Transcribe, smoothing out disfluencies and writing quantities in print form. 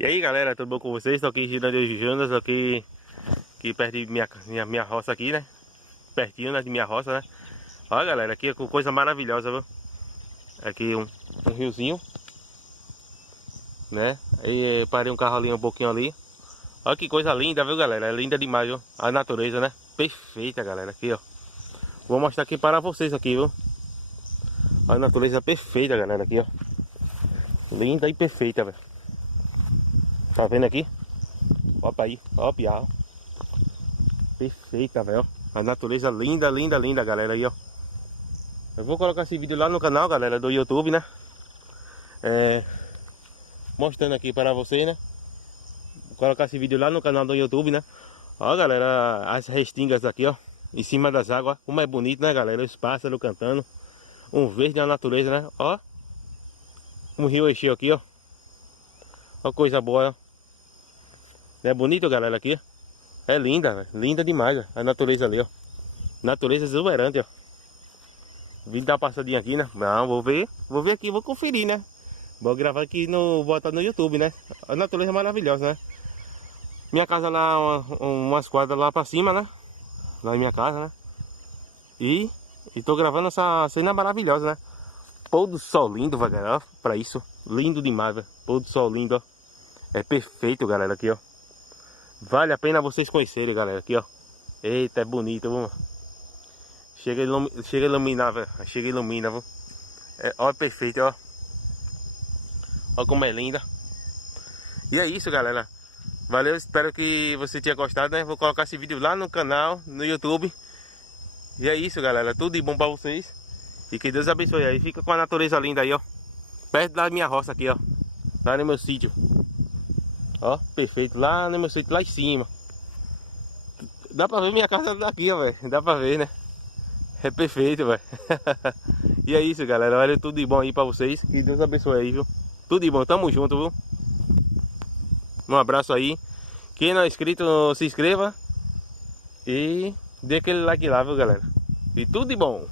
E aí galera, tudo bom com vocês? Estou aqui girando de Jonas, aqui perto de minha roça aqui, né? Pertinho, né, de minha roça, né? Olha galera, aqui é coisa maravilhosa, viu? Aqui um riozinho, né? Aí parei um carro ali um pouquinho ali. Olha que coisa linda, viu galera? É linda demais, viu? A natureza, né? Perfeita galera, aqui ó. Vou mostrar aqui para vocês aqui, viu? A natureza perfeita galera, aqui ó. Linda e perfeita, velho. Tá vendo aqui? Opa aí, ó, piau. Perfeita, velho. A natureza linda, linda, linda, galera, aí, ó. Eu vou colocar esse vídeo lá no canal, galera, do YouTube, né? Mostrando aqui para vocês, né? Vou colocar esse vídeo lá no canal do YouTube, né? Ó, galera, as restingas aqui, ó. Em cima das águas. Como é bonito, né, galera? Os pássaros cantando. Um verde na natureza, né? Ó. Um rio encheu aqui, ó. Ó, coisa boa, ó. É bonito, galera, aqui. É linda, véio. Linda demais, ó. A natureza ali, ó. Natureza exuberante, ó. Vim dar uma passadinha aqui, né? Não, vou ver aqui, vou conferir, né? Vou gravar aqui, botar no YouTube, né? A natureza é maravilhosa, né? Minha casa lá, umas quadras lá pra cima, né? Lá em minha casa, né? E tô gravando essa cena maravilhosa, né? Pôr do sol lindo, galera, ó. Pra isso, lindo demais, velho. Pôr do sol lindo, ó. É perfeito, galera, aqui, ó. Vale a pena vocês conhecerem, galera, aqui, ó. Eita, é bonito, viu? Chega a iluminar, velho. Chega a ilumina, viu? Ó, perfeito, ó. Ó como é linda. E é isso, galera. Valeu, espero que você tenha gostado, né? Vou colocar esse vídeo lá no canal, no YouTube. E é isso, galera. Tudo de bom pra vocês. E que Deus abençoe aí. Fica com a natureza linda aí, ó. Perto da minha roça aqui, ó. Lá no meu sítio. Ó, perfeito. Lá no meu sítio, lá em cima. Dá pra ver minha casa daqui, ó, velho. Dá pra ver, né? É perfeito, velho. E é isso, galera. Olha, tudo de bom aí pra vocês. Que Deus abençoe aí, viu? Tudo de bom. Tamo junto, viu? Um abraço aí. Quem não é inscrito, se inscreva. E dê aquele like lá, viu, galera? E tudo de bom.